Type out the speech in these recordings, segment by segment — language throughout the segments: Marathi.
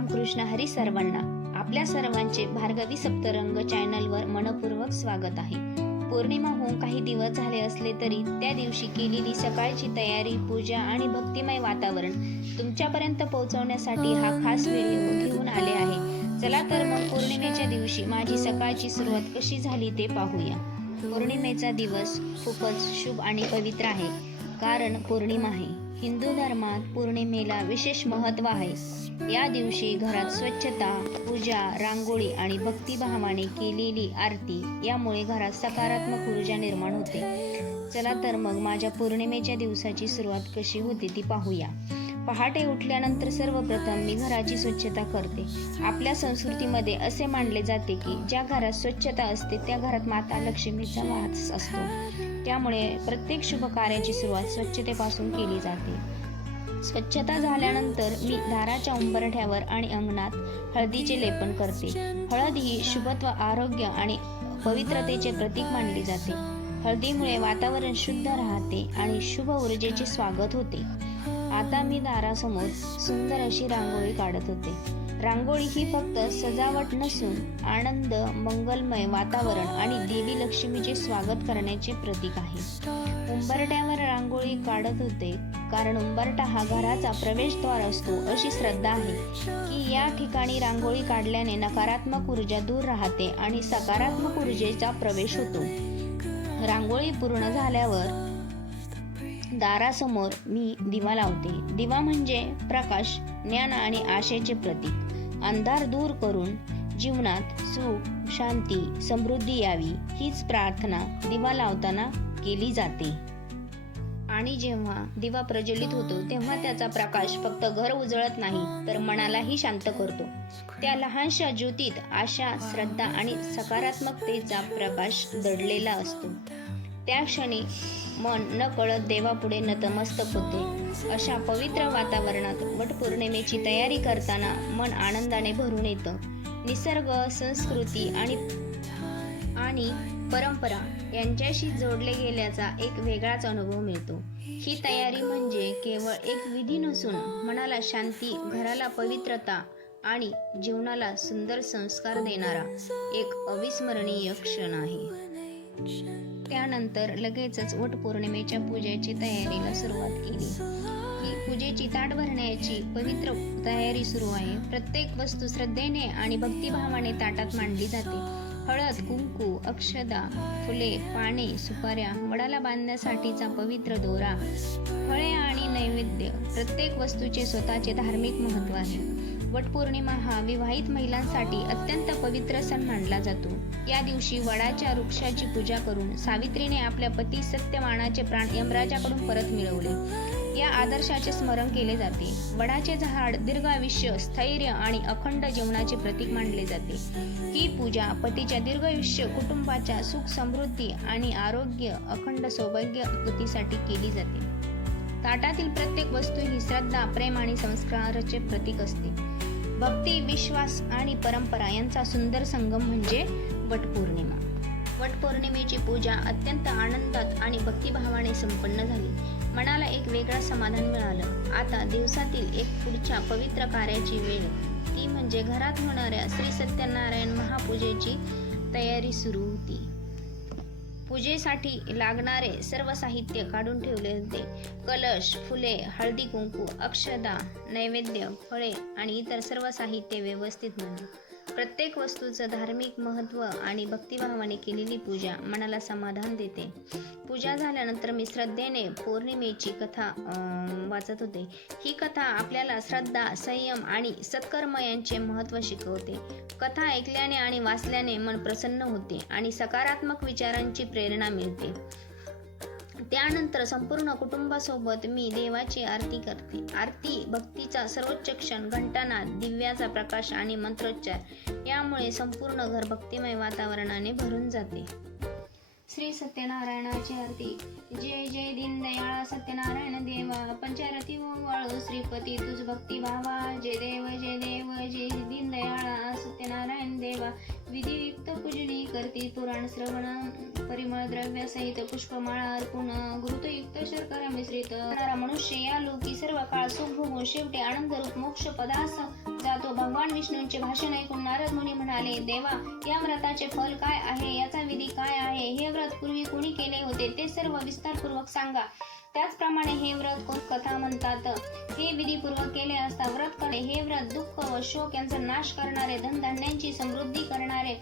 रामकृष्ण हरी सर्वांना. आपल्या सर्वांचे भार्गवी सप्तरंग चॅनलवर मनपूर्वक स्वागत आहे. पौर्णिमा होऊन काही दिवस झाले असले तरी त्या दिवशी केलेली सकाळची तयारी, पूजा आणि भक्तिमय वातावरण तुमच्यापर्यंत पोहोचवण्यासाठी हा खास व्हिडिओ घेऊन आले आहे. चला तर मग पौर्णिमेच्या दिवशी माझी सकाळची सुरुवात कशी झाली ते पाहूया. पौर्णिमेचा दिवस खूपच शुभ आणि पवित्र आहे, कारण पौर्णिमा आहे. हिंदू धर्मात पौर्णिमेला विशेष महत्त्व आहे. या दिवशी घरात स्वच्छता, पूजा, रांगोळी आणि भक्तिभावाने केलेली आरती यामुळे घरात सकारात्मक ऊर्जा निर्माण होते. चला तर मग माझ्या पौर्णिमेच्या दिवसाची सुरुवात कशी होते ती पाहूया. पहाटे उठल्यानंतर सर्वप्रथम मी घराची स्वच्छता करते. आपल्या संस्कृतीमध्ये असे मानले जाते की ज्या घरात स्वच्छता असते त्या घरात माता लक्ष्मीचा वास असतो. त्यामुळे प्रत्येक शुभ कार्याची सुरुवात स्वच्छतेपासून केली जाते. स्वच्छता झाल्यानंतर मी दाराच्या उंबरठ्यावर आणि अंगणात हळदीचे लेपन करते. हळद ही शुभत्व, आरोग्य आणि पवित्रतेचे प्रतीक मानली जाते. हळदीमुळे वातावरण शुद्ध राहते आणि शुभ ऊर्जेचे स्वागत होते. आता मी दारासमोर सुंदर अशी रांगोळी काढत होते. रांगोळी ही फक्त सजावट नसून आनंद, मंगलमय वातावरण आणि देवी लक्ष्मीचे स्वागत करण्याचे प्रतीक आहे. उंबरठ्यावर रांगोळी काढत होते कारण उंबरठा हा घराचा प्रवेशद्वार असतो. अशी श्रद्धा आहे की या ठिकाणी रांगोळी काढल्याने नकारात्मक ऊर्जा दूर राहते आणि सकारात्मक ऊर्जेचा प्रवेश होतो. रांगोळी पूर्ण झाल्यावर दारासमोर मी दिवा लावते. दिवा म्हणजे प्रकाश, ज्ञान आणि आशेचे प्रतीक. अंधार दूर करून जीवनात सुख, शांती, समृद्धी यावी हीच प्रार्थना दिवा लावताना केली जाते. आणि जेव्हा दिवा प्रज्वलित होतो तेव्हा त्याचा प्रकाश फक्त घर उजळत नाही तर मनालाही शांत करतो. त्या लहानशा ज्योतीत आशा, श्रद्धा आणि सकारात्मकतेचा प्रकाश दडलेला असतो. त्या क्षणी मन नकळत देवापुढे नतमस्तक होते. अशा पवित्र वातावरणात वटपौर्णिमेची तयारी करताना मन आनंदाने भरून येतं. निसर्ग, संस्कृती आणि परंपरा यांच्याशी जोडले गेल्याचा एक वेगळाच अनुभव मिळतो. ही तयारी म्हणजे केवळ एक विधी नसून मनाला शांती, घराला पवित्रता आणि जीवनाला सुंदर संस्कार देणारा एक अविस्मरणीय क्षण आहे. त्यानंतर लगेचच वटपौर्णिमेच्या पूजेची तयारीला सुरुवात केली. ही पूजेची ताट भरण्याची पवित्र तयारी सुरू आहे. प्रत्येक वस्तू श्रद्धेने आणि भक्तिभावाने ताटात मांडली जाते. हळद, कुंकू, अक्षदा, फुले, पाने, सुपाऱ्या, वडाला बांधण्यासाठीचा पवित्र दोरा, फळे आणि नैवेद्य. प्रत्येक वस्तूचे स्वतःचे धार्मिक महत्त्व आहे. वटपौर्णिमा हा विवाहित महिलांसाठी अत्यंत पवित्र सण मानला जातो. या दिवशी वडाच्या वृक्षाची पूजा करून सावित्रीने आपल्या पती सत्यवानाचे प्राण यमराजाकडून परत मिळवले. या आदर्शाचे स्मरण केले जाते. वडाचे झाड दीर्घायुष्य, स्थैर्य आणि अखंड जीवनाचे प्रतीक मानले जाते. ही पूजा पतीच्या दीर्घायुष्य, कुटुंबाच्या सुख, समृद्धी आणि आरोग्य, अखंड सौभाग्य प्राप्तीसाठी केली जाते. ताटातील प्रत्येक वस्तू ही श्रद्धा, प्रेम आणि संस्काराचे प्रतीक असते. भक्ती, विश्वास आणि परंपरा यांचा सुंदर संगम म्हणजे वटपौर्णिमा. वटपौर्णिमेची पूजा अत्यंत आनंदात आणि भक्तिभावाने संपन्न झाली. मनाला एक वेगळं समाधान मिळालं. आता दिवसातील एक पुढच्या पवित्र कार्याची वेळ, ती म्हणजे घरात होणाऱ्या श्री सत्यनारायण महापूजेची तयारी सुरू होती. पूजेसाठी लागणारे सर्व साहित्य काढून ठेवले होते. कलश, फुले, हळदी, कुंकू, अक्षदा, नैवेद्य, फळे आणि इतर सर्व साहित्य व्यवस्थित मांडले. प्रत्येक वस्तूचं धार्मिक महत्त्व आणि भक्तिभावाने केलेली पूजा मनाला समाधान देते. पूजा झाल्यानंतर मी श्रद्धेने पौर्णिमेची कथा वाचत होते. ही कथा आपल्याला श्रद्धा, संयम आणि सत्कर्म यांचे महत्त्व शिकवते. कथा ऐकल्याने आणि वाचल्याने मन प्रसन्न होते आणि सकारात्मक विचारांची प्रेरणा मिळते. त्यानंतर संपूर्ण कुटुंबासोबत मी देवाची आरती करते. आरती भक्तीचा सर्वोच्च क्षण, घंटानाद, दिव्याचा प्रकाश आणि मंत्रोच्चार यामुळे संपूर्ण घर भक्तिमय वातावरणाने भरून जाते. श्री सत्यनारायणाची आरती. जय जय दीनदयाळ सत्यनारायण देवा, पंचरथी वाळू श्रीपती तुझ भक्ती भावा. जय देव जय देव जय दीनदयाळ सत्यनारायण देवा. विधियुक्त पूजनी करती पुराण श्रवण, परिमळ द्रव्य सहित पुष्पमाळा अर्पण, घृतयुक्त शर्करा मिश्रित मनुष्य या लोकी सर्व काळ सुख भोगून शेवटी आनंद रूप मोक्ष पदास जातो. भगवान विष्णूंचे भाषण ऐकून नारद मुनी म्हणाले, देवा, या व्रताचे फल काय आहे, याचा विधी काय आहे, हे व्रत पूर्वी कोणी केले होते ते सर्व विस्तारपूर्वक सांगा. त्याचप्रमाणे हे व्रत कोण कथा म्हणतात. हे विधीपूर्वक केले असता व्रत करणे. हे व्रत दुःख व शोक यांचा नाश करणारे, धनधान्यांची समृद्धी करणारे,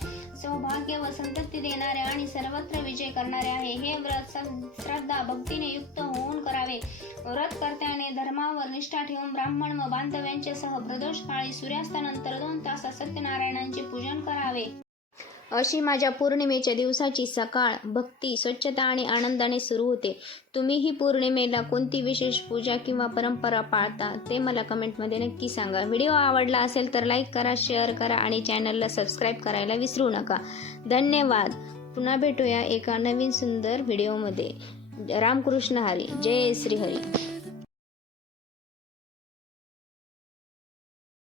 सौभाग्य व संतती देणारे आणि सर्वत्र विजय करणारे आहे. हे व्रत श्रद्धा भक्तीने युक्त होऊन करावे. व्रतकर्त्याने धर्मावर निष्ठा ठेवून ब्राह्मण व बांधव्यांच्या सह प्रदोष काळी सूर्यास्तानंतर 2 तासात सत्यनारायणांचे पूजन करावे. अशी माझ्या पौर्णिमेच्या दिवसाची सकाळ भक्ती, स्वच्छता आणि आनंदाने सुरू होते. तुम्हीही पौर्णिमेला कोणती विशेष पूजा किंवा परंपरा पाळता ते मला कमेंटमध्ये नक्की सांगा. व्हिडिओ आवडला असेल तर लाईक करा, शेअर करा आणि चॅनलला सबस्क्राईब करायला विसरू नका. धन्यवाद. पुन्हा भेटूया एका नवीन सुंदर व्हिडिओमध्ये. रामकृष्ण हरी. जय श्री हरी.